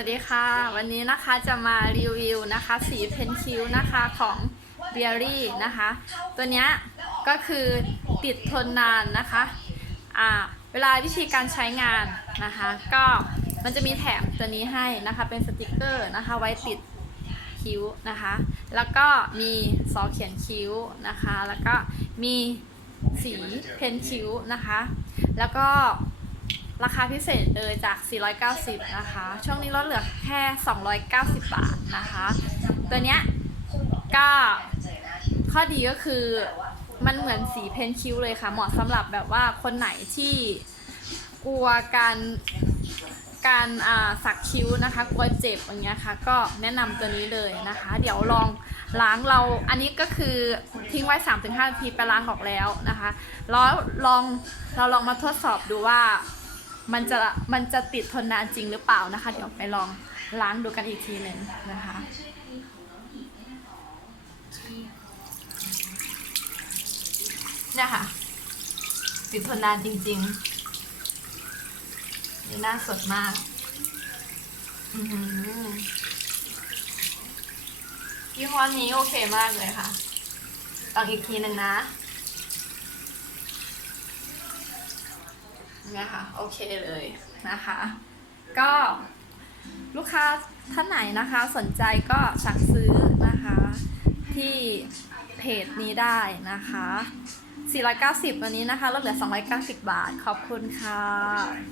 วัสดีค่ะ วันนี้นะคะจะมารีวิวนะคะ สีเพนคิวนะคะของเบียรี่นะคะ ตัวเนี้ยก็คือติดทนนานนะคะอ่าเวลาวิธีการใช้งานนะคะ ก็มันจะมีแถมตัวนี้ให้นะคะ เป็นสติกเกอร์นะคะไว้ติดคิ้วนะคะ แล้วก็มีซอเขียนคิ้วนะคะ แล้วก็มีสีเพนคิ้วนะคะ แล้วก็ ราคาพิเศษเลยจาก 490 นะคะ ช่วงนี้ลดเหลือแค่ 290 บาทนะคะ ตัวเนี้ยก็ข้อดีก็คือมันเหมือนสีเพนคิวเลยค่ะ เหมาะสำหรับแบบว่าคนไหนที่กลัวการการอ่าสักคิ้วนะคะกลัวเจ็บอย่างเงี้ยค่ะ ก็แนะนำตัวนี้เลยนะคะ เดี๋ยวลองล้างเราอันนี้ก็คือทิ้งไว้ 3-5นาทีไปล้างออกแล้วนะคะแล้วลองเราลองมาทดสอบดูว่า มันจะมันจะติดทนนานจริงหรือเปล่านะคะ เดี๋ยวไปลองล้างดูกันอีกทีหนึ่งนะคะเนี่ยค่ะ ติดทนนานจริงๆนี่น้าสดมากอือหือยี่ห้อนี้โอเคมากเลยค่ะลองอีกทีหนึ่งนะ เนี่ยค่ะโอเคเลยนะคะ ก็ลูกค้าท่านไหนนะคะสนใจก็สั่งซื้อนะคะ ที่เพจนี้ได้นะคะ 490 วันนี้นะคะลดเหลือ 290 บาท ขอบคุณค่ะ